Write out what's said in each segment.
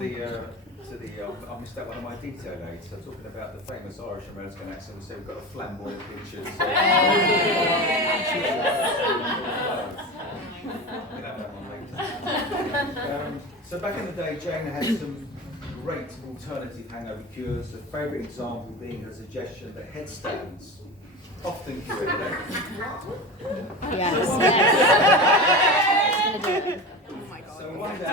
I missed out one of my detail aids. So talking about the famous Irish American accent, we said we've got a flamboyant picture. So so back in the day, Jane had some great alternative hangover cures. A favourite example being her suggestion that headstands often cure headache. Yes. Oh my God. So one day.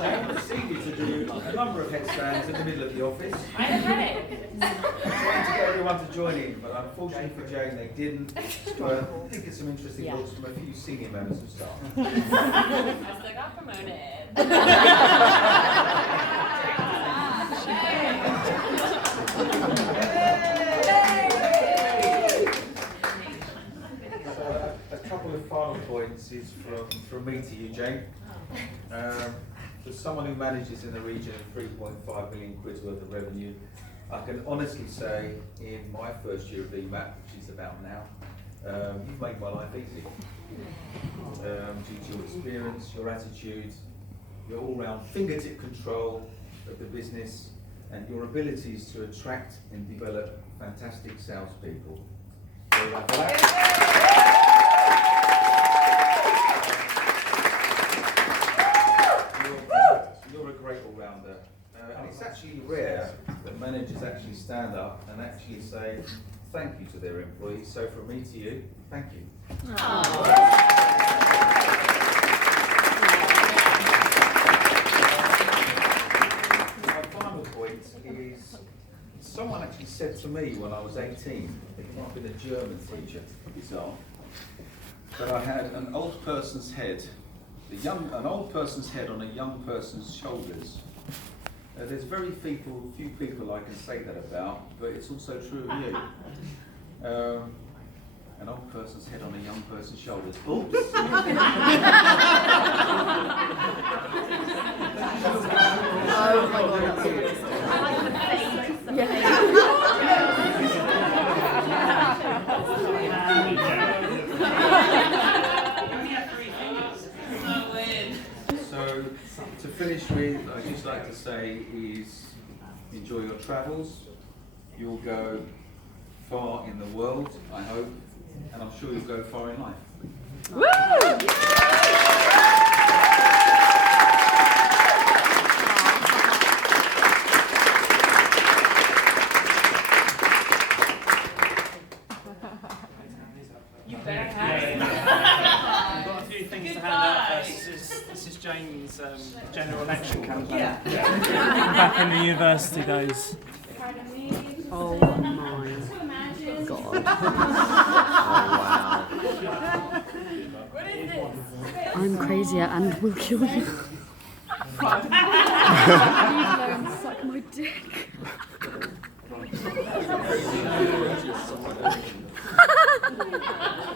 Jane proceeded to do a number of headstands in the middle of the office. I have had it. Trying to get everyone to join in, but unfortunately for Jane, they didn't. But I think it's some interesting thoughts from a few senior members of staff. I still got promoted. A couple of final points is from me to you, Jane. For someone who manages in the region of 3.5 million quid's worth of revenue, I can honestly say in my first year of EMAP, which is about now, you've made my life easy. Due to your experience, your attitude, your all-round fingertip control of the business, and your abilities to attract and develop fantastic salespeople. So for that, you're a great all-rounder. And it's actually rare that managers actually stand up and actually say thank you to their employees. So from me to you, thank you. My final point is, someone actually said to me when I was 18, I think it might have been a German teacher, bizarre, that I had an old person's head, an old person's head on a young person's shoulders. There's very few people I can say that about, but it's also true of you. An old person's head on a young person's shoulders. Oops. Oh my God. I like the face. So to finish with, I'd just like to say is enjoy your travels. You'll go far in the world, I hope, and I'm sure you'll go far in life. You better have it. I've got a few things to hand out first. This is Jane's general election campaign. Back in the university days. Pardon me. Oh my God. God. What is this? I'm crazier and will kill you. Leave alone, suck my dick.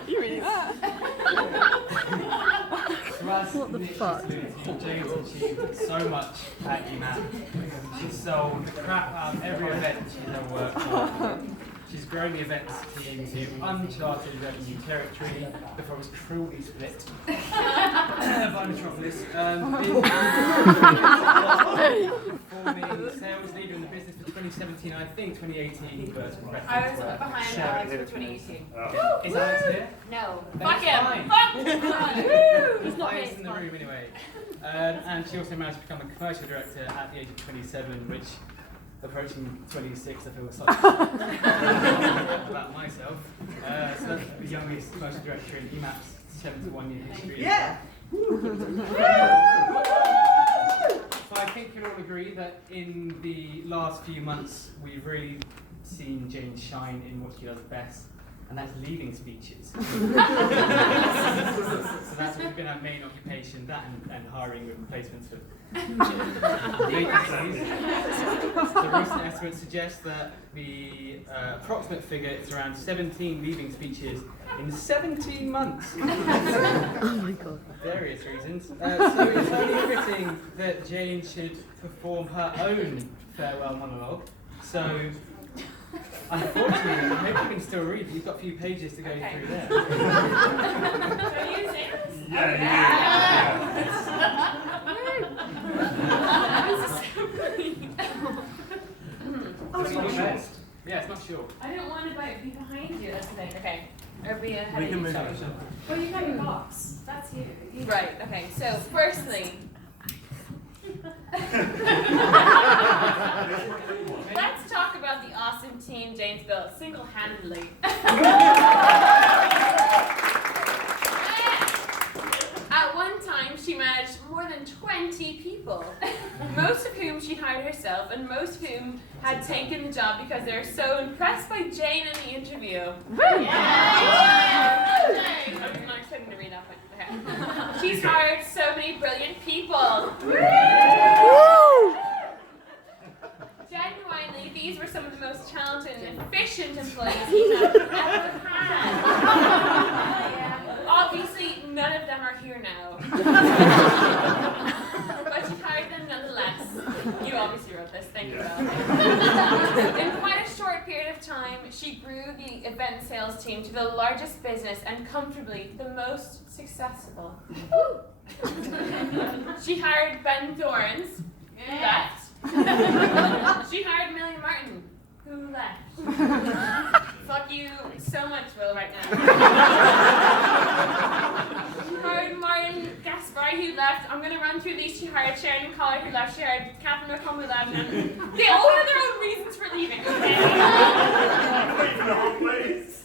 You really are. What the fuck? Jane's achieved so much at EMAP. She's sold the crap out of every event she's ever worked for. She's grown the events team to uncharted revenue territory before it was cruelly split by Metropolis. Forming sales leader in the business for 2017, I think 2018 first. I was behind Alex for 2018. Is Alex here? No. Then Fuck it's him. fine. Fuck him. He's the highest in the room anyway. And she also managed to become a commercial director at the age of 27, which, approaching 26, I feel slightly about myself. So that's the youngest commercial director in EMAP's 71-year history. Yeah. So I think you'll all agree that in the last few months, we've really seen Jane shine in what she does best, and that's leaving speeches. So that's been our main occupation, that and hiring replacements for vacancies. So recent estimates suggest that the approximate figure is around 17 leaving speeches in 17 months. Oh my god. Various reasons. So it's only fitting that Jane should perform her own farewell monologue. So, unfortunately, I hope you can still read. You've got a few pages to go through there. Can you say this? Yeah. Yeah, it's not sure. I don't want to be behind you, that's the thing. Okay. Or be ahead We of can you. move Sorry. on. Well, you got your box. That's you. Right, okay. So, firstly, let's talk about the awesome team Jane's built single-handedly. At one time, she managed more than 20 people, most of whom she hired herself, and most of whom had taken the job because they were so impressed by Jane in the interview. I'm not expecting to read that one. Okay. She's hired so many brilliant people. Genuinely, these were some of the most talented and efficient employees we have ever had. Obviously, none of them are here now. But she hired them nonetheless. You obviously wrote this, thank you. In quite a short period of time, she grew the event sales team to the largest business and comfortably the most successful. She hired Ben Thorns, who left. She hired Millie Martin, who left. Fuck you so much, Will, right now. She hired Martin Gaspari, who left. I'm going to run through these. She hired Sharon Collar, who left. She hired Catherine McComb, who left. And they all had their own reasons for leaving, okay?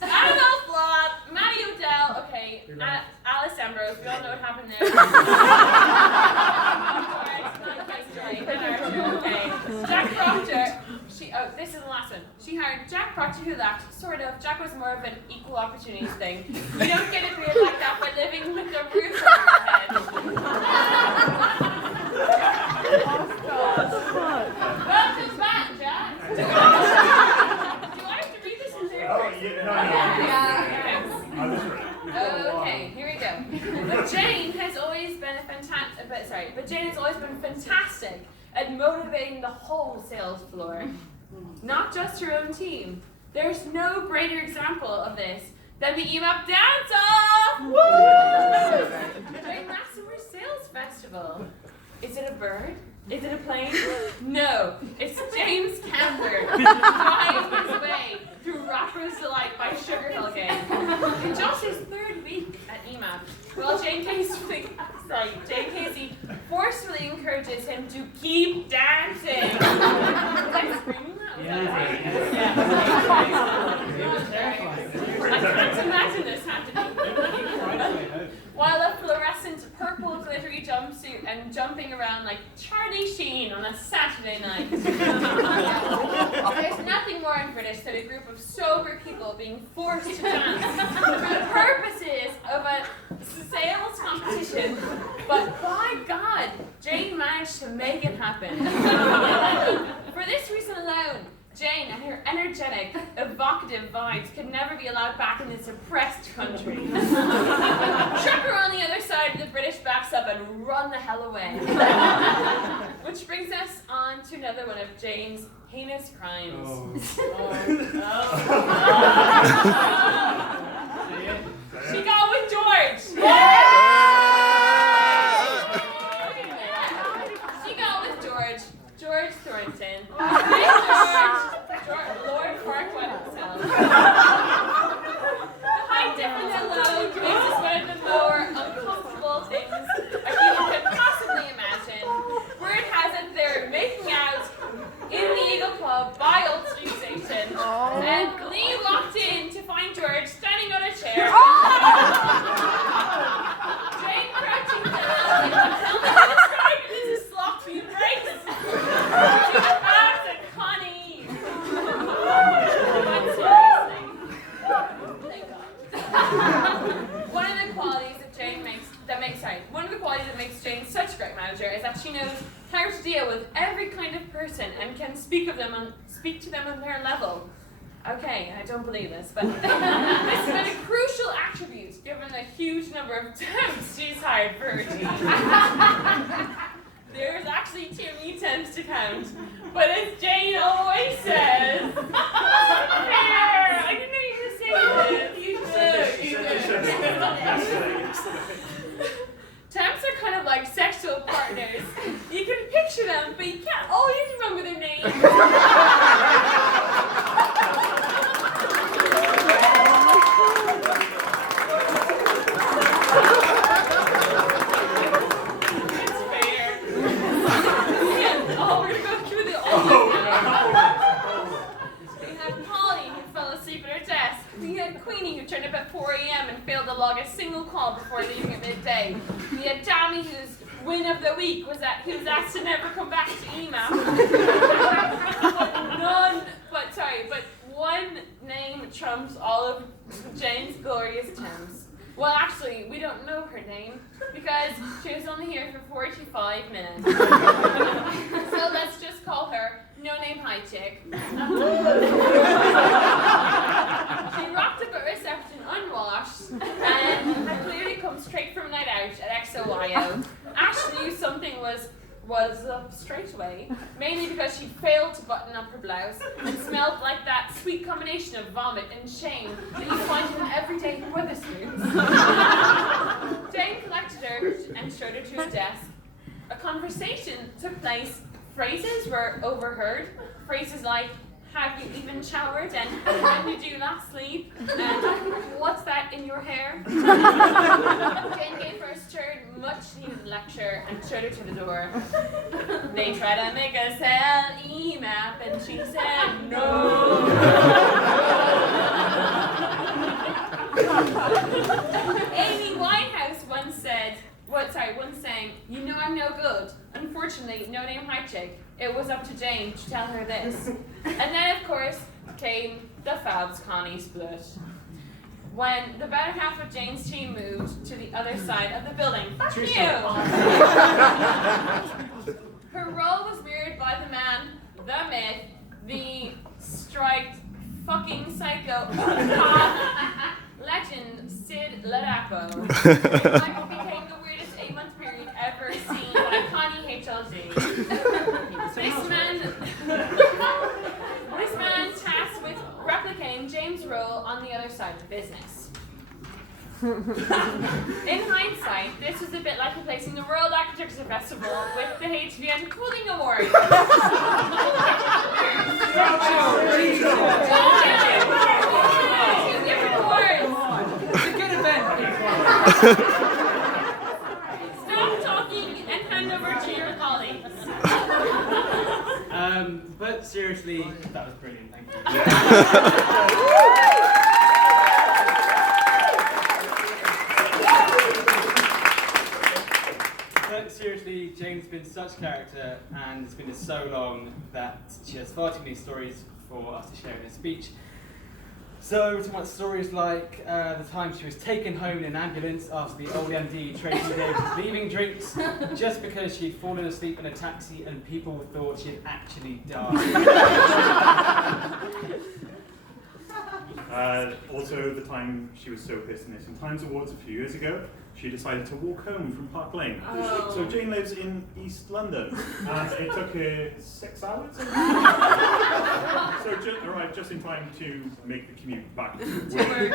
Annabelle Flott, Maddie O'Dell, okay. Alice Ambrose, we all know what happened there. Okay. Jack Proctor, this is the last one. She hired Jack Proctor, who left, sort of. Jack was more of an equal opportunities thing. You don't get a beard like that by living with the roof over your head. Welcome back, Jack. Do I have to read this in there? Oh, yeah, Okay, here we go. But Jane has always been fantastic at motivating the whole sales floor, not just her own team. There's no greater example of this than the EMAP Dance-Off! Jane Rassenberg Sales Festival. Is it a bird? Is it a plane? No, it's James Campbell flying his way through Rapper's Delight by Sugar Hill Gang. In just his third week at EMAP, well, Jane Casey forcefully encourages him to keep dancing. Was I screaming that? I can't imagine this happening. While a fluorescent purple glittery jumpsuit and jumping around like Charlie Sheen on a Saturday night. There's nothing more un-British than a group of sober people being forced to dance for the purposes of a sales competition. But by God, Jane managed to make it happen. For this reason alone, Jane and her energetic, evocative vibes could never be allowed back in this oppressed country. Chuck her on the other side of the British backs up and run the hell away. Which brings us on to another one of Jane's heinous crimes. She got with George! She got with George Thornton. Lord Farquaad himself. The high difference alone makes this one of the more uncomfortable things a human could possibly imagine. Word has it they're making out in the Eagle Club by Old Street Station. And Lee walked in to find George standing on a chair. Jane crouching down and helmet described as a sloppy embrace. She passed and deal with every kind of person and can speak to them on their level. Okay, I don't believe this, but this has been a crucial attribute given the huge number of temps she's hired for her team. There's actually too many temps to count, but as Jane always says, fair. I didn't know you were saying this. Temps are kind of like sexual partners. You can picture them, but you can't always remember their names. It's fair. Yeah. Oh, we're gonna go through the old We had Polly, who fell asleep at her desk. We had Queenie, who turned up at 4 a.m. and failed to log a single call before leaving at midday. We had Jamie, whose win of the week was that he was asked to never come back to email. but one name trumps all of Jane's glorious temps. Well, actually, we don't know her name because she was only here for 45 minutes. So let's just call her No Name High Chick. She rocked up at reception unwashed and had clearly come straight from a night out at XOYO. Ash knew something was up straight away, mainly because she failed to button up her blouse and smelled like that sweet combination of vomit and shame that you find in everyday Wetherspoons. Jane collected her and showed her to her desk. A conversation took place. Phrases were overheard. Phrases like, have you even showered? And when did you last sleep? And what's that in your hair? Jane gave her a stern, much-needed lecture and showed her to the door. They tried to make us sell EMAP and she said no. Amy Winehouse once sang, you know I'm no good. Unfortunately, No Name High Chick. It was up to Jane to tell her this. And then, of course, came the Fabs Connie split. When the better half of Jane's team moved to the other side of the building. Fuck you! Her role was mirrored by the man, the myth, the striked fucking psycho legend Sid Ladapo. It became the weirdest 8-month period ever seen by Connie HLG. This man tasked with replicating James' role on the other side of the business. In hindsight, this was a bit like replacing the World Architecture Festival with the HVN Cooling Award. Two different awards. It's a good event. Stop talking and hand over to your colleagues. But seriously, that was brilliant, thank you. But seriously, Jane's been such a character and it's been so long that she has far too many stories for us to share in a speech. So we're talking about stories like the time she was taken home in an ambulance after the old MD Tracy Davis was leaving drinks just because she'd fallen asleep in a taxi and people thought she'd actually died. Also, the time she was so pissed in the Times Awards a few years ago, she decided to walk home from Park Lane. Oh. So Jane lives in East London, and it took her 6 hours. So arrived just in time to make the commute back to work.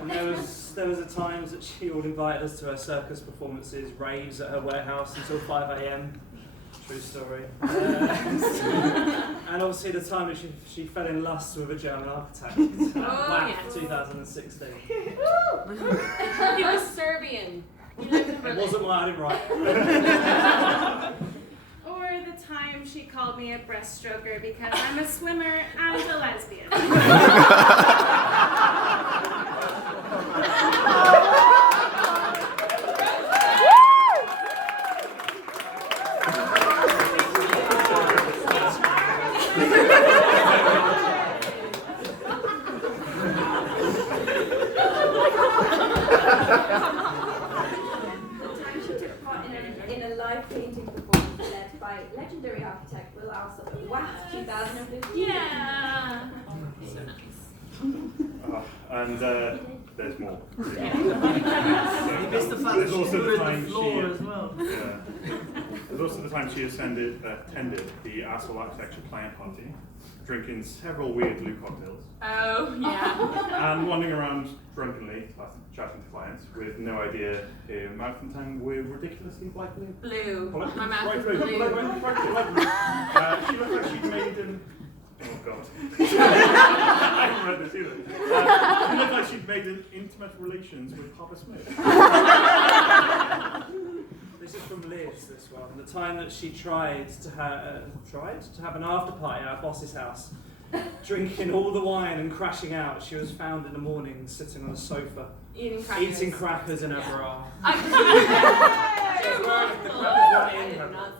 And there was a times that she would invite us to her circus performances, raves at her warehouse until 5 a.m. True story. And obviously the time that she fell in lust with a German architect. WAF yes. 2016. He was Serbian. He lived in It Berlin. wasn't what I didn't write. Or the time she called me a breaststroker because I'm a swimmer and a lesbian. The time she took part in a a live painting performance led by legendary architect Will Alsop at WAF 2015. Yeah. So nice. And there's more. You missed the fact that There's she also the ruined time the floor she- as well. Yeah. There's also the time she attended the Asshole Architecture client party, drinking several weird blue cocktails, Oh, yeah. and wandering around drunkenly, chatting to clients, with no idea her mouth and tongue were ridiculously black blue. Blue. Well, My mouth right is blue. blue. Light blue. She looked like she'd made an... Oh god. I haven't read this either. She looked like she'd made an intimate relations with Papa Smith. This is from Liz, this one. The time that she tried to have an after party at our boss's house, drinking all the wine and crashing out. She was found in the morning sitting on a sofa, Eating crackers. eating crackers in her bra. The Oh, crackers weren't in her bra.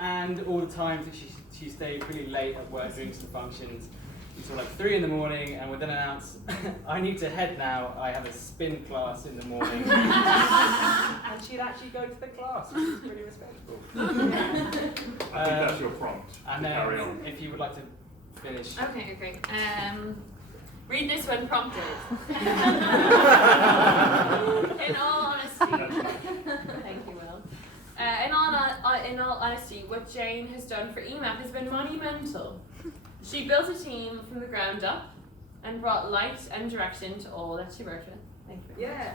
And all the times that she stayed really late at work doing some functions until like 3 in the morning, and would then announce, I need to head now, I have a spin class in the morning. And she'd actually go to the class, which is pretty respectable. I think that's your prompt. And to carry on. then, if you would like to finish. Okay, great. Read this when prompted. In all honesty. Thank you, Will. In all honesty, what Jane has done for EMAP has been monumental. She built a team from the ground up and brought light and direction to all that she worked with. Thank you. Yeah.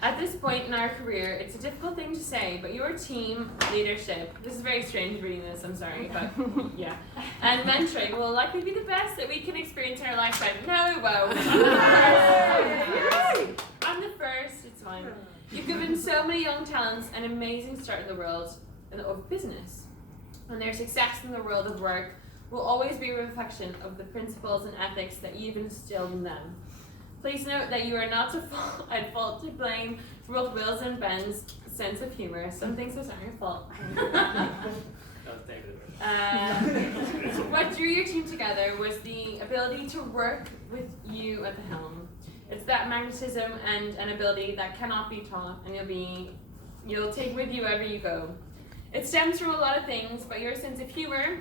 At this point in our career, it's a difficult thing to say, but your team leadership, this is very strange reading this, I'm sorry, but yeah, and mentoring will likely be the best that we can experience in our lifetime. No, it won't. I'm the first, it's fine. You've given so many young talents an amazing start in the world of business, and their success in the world of work will always be a reflection of the principles and ethics that you've instilled in them. Please note that you are not at fault to blame for both Will's and Ben's sense of humor. Some things are not your fault. What drew your team together was the ability to work with you at the helm. It's that magnetism and an ability that cannot be taught, and you'll take with you wherever you go. It stems from a lot of things, but your sense of humor,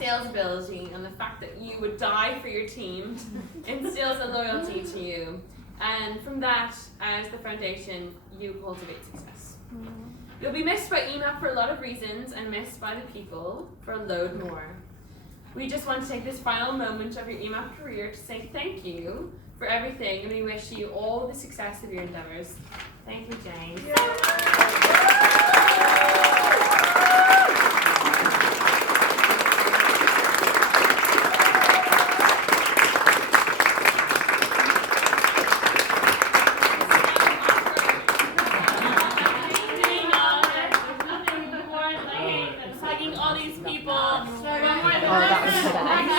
sales ability, and the fact that you would die for your team instills a loyalty to you. And from that, as the foundation, you cultivate success. You'll be missed by EMAP for a lot of reasons, and missed by the people for a load more. We just want to take this final moment of your EMAP career to say thank you for everything, and we wish you all the success of your endeavors. Thank you, Jane.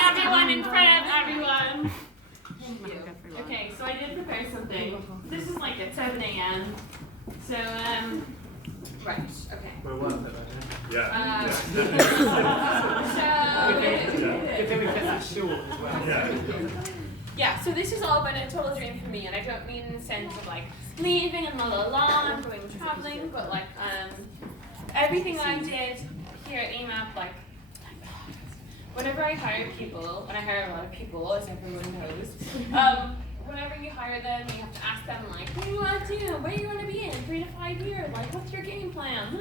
Everyone in front of everyone. Thank you. Okay, so I did prepare something. This is like at 7 a.m. So, right, okay. We're worth it, Yeah. If we cut that short as well. Yeah, so this has all been a total dream for me, and I don't mean in the sense of like leaving and la la la and going traveling, but like everything I did here at EMAP, like whenever I hire people, and I hire a lot of people, as everyone knows, whenever you hire them, you have to ask them like, what do you want to do? Where do you want to be in 3 to 5 years? Like, what's your game plan?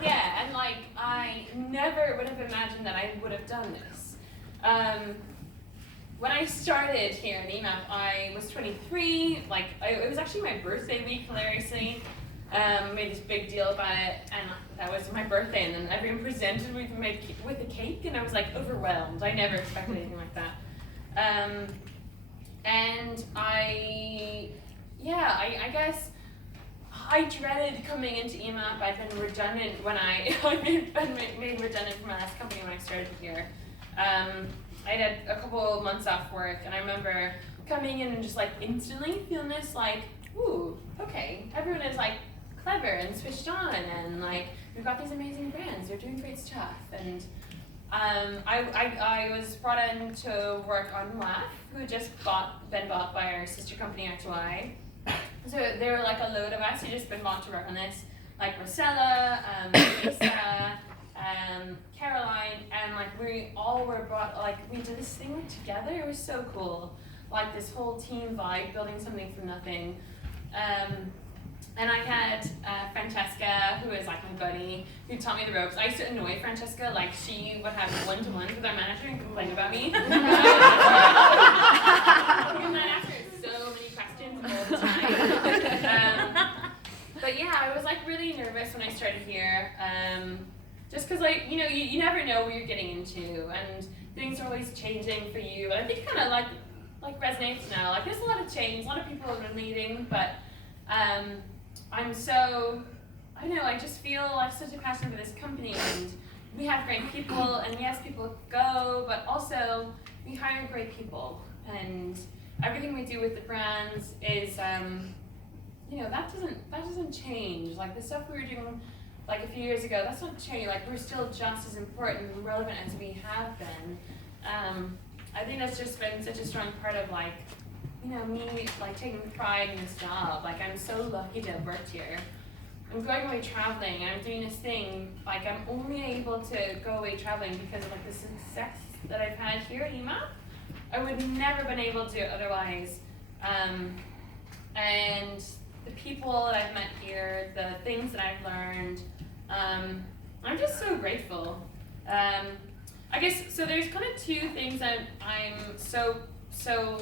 Yeah, and like I never would have imagined that I would have done this. When I started here at EMAP, I was 23. Like, it was actually my birthday week, hilariously. Made this big deal about it, and that was my birthday, and then everyone presented with a cake, and I was like overwhelmed. I never expected anything like that. And I guess I dreaded coming into EMAP. I'd been redundant when I'd been made redundant from my last company when I started here. I had a couple of months off work, and I remember coming in and just like instantly feeling this like, ooh, okay, everyone is like clever and switched on, and like we've got these amazing brands, they're doing great stuff, and I was brought in to work on WAF, who had just been bought by our sister company RTY. So there were like a load of us who just been bought to work on this, like Marcella, Lisa, Caroline, and like we all were brought, like we did this thing together. It was so cool, like this whole team vibe, building something from nothing. And I had Francesca, who is like my buddy, who taught me the ropes. I used to annoy Francesca, like she would have one-to-ones with our manager and complain about me. And then ask her so many questions all the time. But yeah, I was like really nervous when I started here. Just because like, you know, you never know what you're getting into, and things are always changing for you. And I think it kind of like resonates now. Like there's a lot of change, a lot of people have been leaving, but I'm so, I don't know, I just feel like such a passion for this company, and we have great people, and yes, people go, but also we hire great people, and everything we do with the brands is, you know, that doesn't change. Like the stuff we were doing like a few years ago, that's not changing. Like we're still just as important and relevant as we have been. I think that's just been such a strong part of like, you know, me like taking pride in this job. Like I'm so lucky to have worked here. I'm going away traveling, and I'm doing this thing, like I'm only able to go away traveling because of like the success that I've had here at EMAP. I would never been able to do it otherwise. And the people that I've met here, the things that I've learned, I'm just so grateful. I guess, so there's kind of two things that I'm so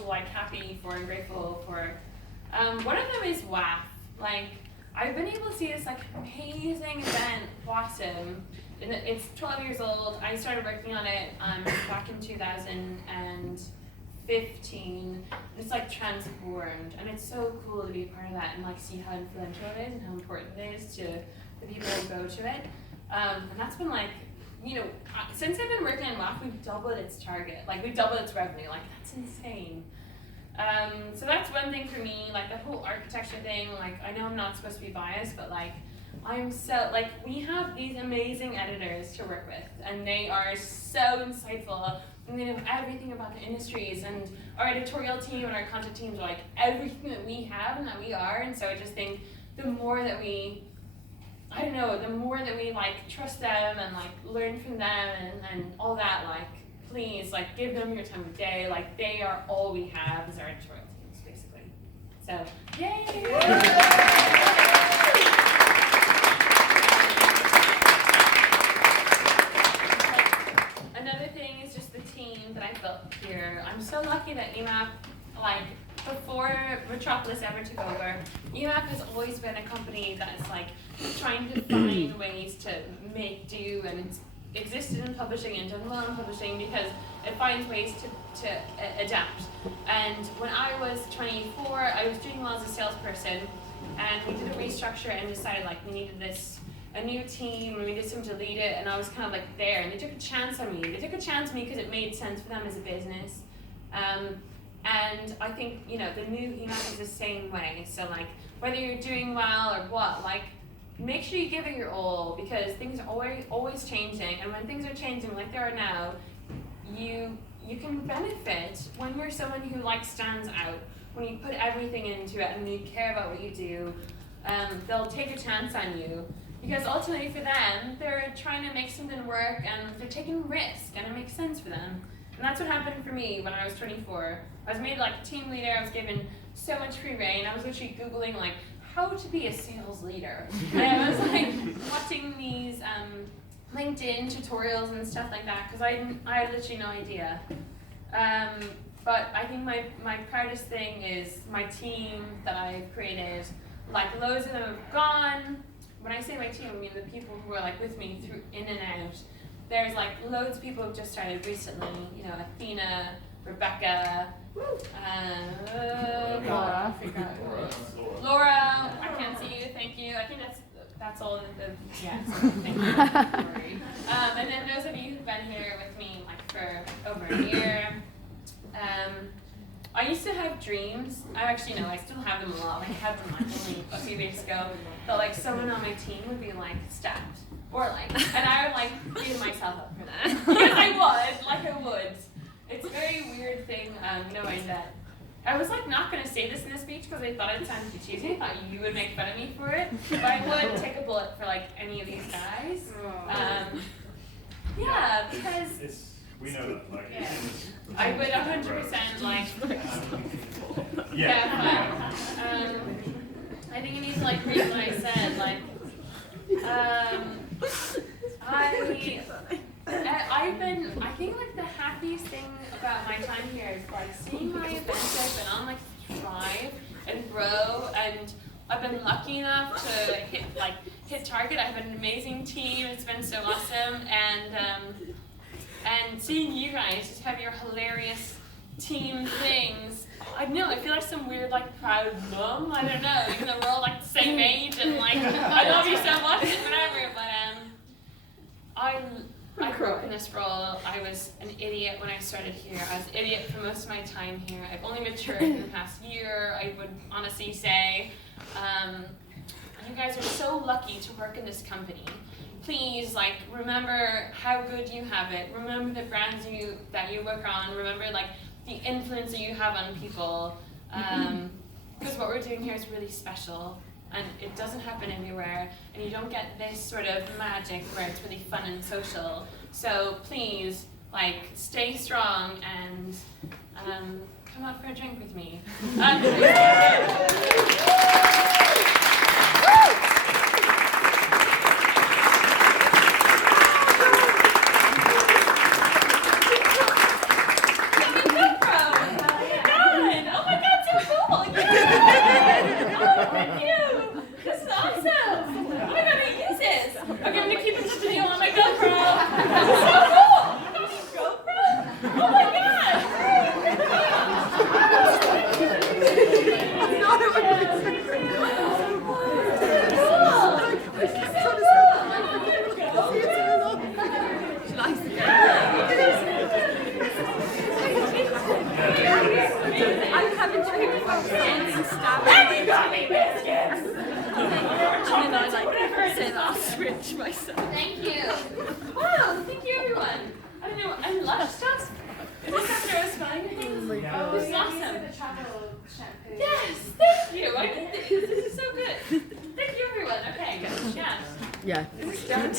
like happy for and grateful for. One of them is WAF. Like, I've been able to see this like amazing event blossom. It's 12 years old. I started working on it back in 2015. It's like transformed, and it's so cool to be a part of that and like see how influential it is and how important it is to the people who go to it. And that's been like, you know, since I've been working on WAF, we've doubled its target. Like we've doubled its revenue. Like that's insane. So that's one thing for me, like the whole architecture thing. Like I know I'm not supposed to be biased, but like I'm so, like we have these amazing editors to work with, and they are so insightful, and they know everything about the industries, and our editorial team and our content teams are like everything that we have and that we are. And so I just think the more that we, I don't know, the more that we like trust them and like learn from them and all that, like please like give them your time of day. Like they are all we have as our editorial teams basically. So yay! Another thing is just the team that I built here. I'm so lucky that EMAP, like before Metropolis ever took over, EMAP has always been a company that's like trying to find ways to make do, and it's existed in publishing and done well in publishing because it finds ways to adapt. And when I was 24, I was doing well as a salesperson, and we did a restructure and decided like we needed a new team, and we did some delete it, and I was kind of like there, and they took a chance on me. They took a chance on me because it made sense for them as a business. And I think, you know, the new EMAP is the same way. So like, whether you're doing well or what, like, make sure you give it your all, because things are always changing, and when things are changing like they are now, you can benefit when you're someone who like stands out, when you put everything into it and you care about what you do. They'll take a chance on you, because ultimately for them, they're trying to make something work, and they're taking risk, and it makes sense for them. And that's what happened for me when I was 24. I was made like a team leader. I was given so much free reign. I was literally Googling like how to be a sales leader. And I was like watching these LinkedIn tutorials and stuff like that, because I had literally no idea. But I think my proudest thing is my team that I've created. Like loads of them have gone. When I say my team, I mean the people who are like with me through in and out. There's like loads of people who've just started recently. You know, Athena, Rebecca, Laura. Laura, I can't see you. Thank you. I think that's all. Yes. Thank you. And then those of you who've been here with me like for over a year. I used to have dreams. I actually know I still have them a lot. Like I had them like only a few weeks ago. That like someone on my team would be like stabbed, or like, and I would like beat myself up for that because I would. It's a very weird thing knowing that. I was like not gonna say this in the speech because I thought it sounded too cheesy. I thought you would make fun of me for it, but I would take a bullet for like any of these guys. Yeah, because. We know that, like, Yeah. I would 100% like. yeah. I think you need to like read what I said. Like, I think like the happiest thing about my time here is like seeing my events I've been on like thrive and grow, and I've been lucky enough to hit target. I have an amazing team. It's been so awesome, and seeing you guys just have your hilarious team things. I know, I feel like some weird like proud mom. I don't know, even though we're all like the same age and like I love you so much and whatever. But I grew up in this role. I was an idiot when I started here. I was an idiot for most of my time here. I've only matured in the past year, I would honestly say. You guys are so lucky to work in this company. Please, like, remember how good you have it. Remember the brands that you work on. Remember, like, the influence that you have on people. Because what we're doing here is really special, and it doesn't happen everywhere. And you don't get this sort of magic where it's really fun and social. So please, like, stay strong and come out for a drink with me. Thank you. Wow, thank you everyone. I don't know, I love stuff. Is this after I was spelling things? Oh my God. This is awesome. Yes, thank you. This is so good. Thank you everyone. Okay, yeah. Yeah. Is this done?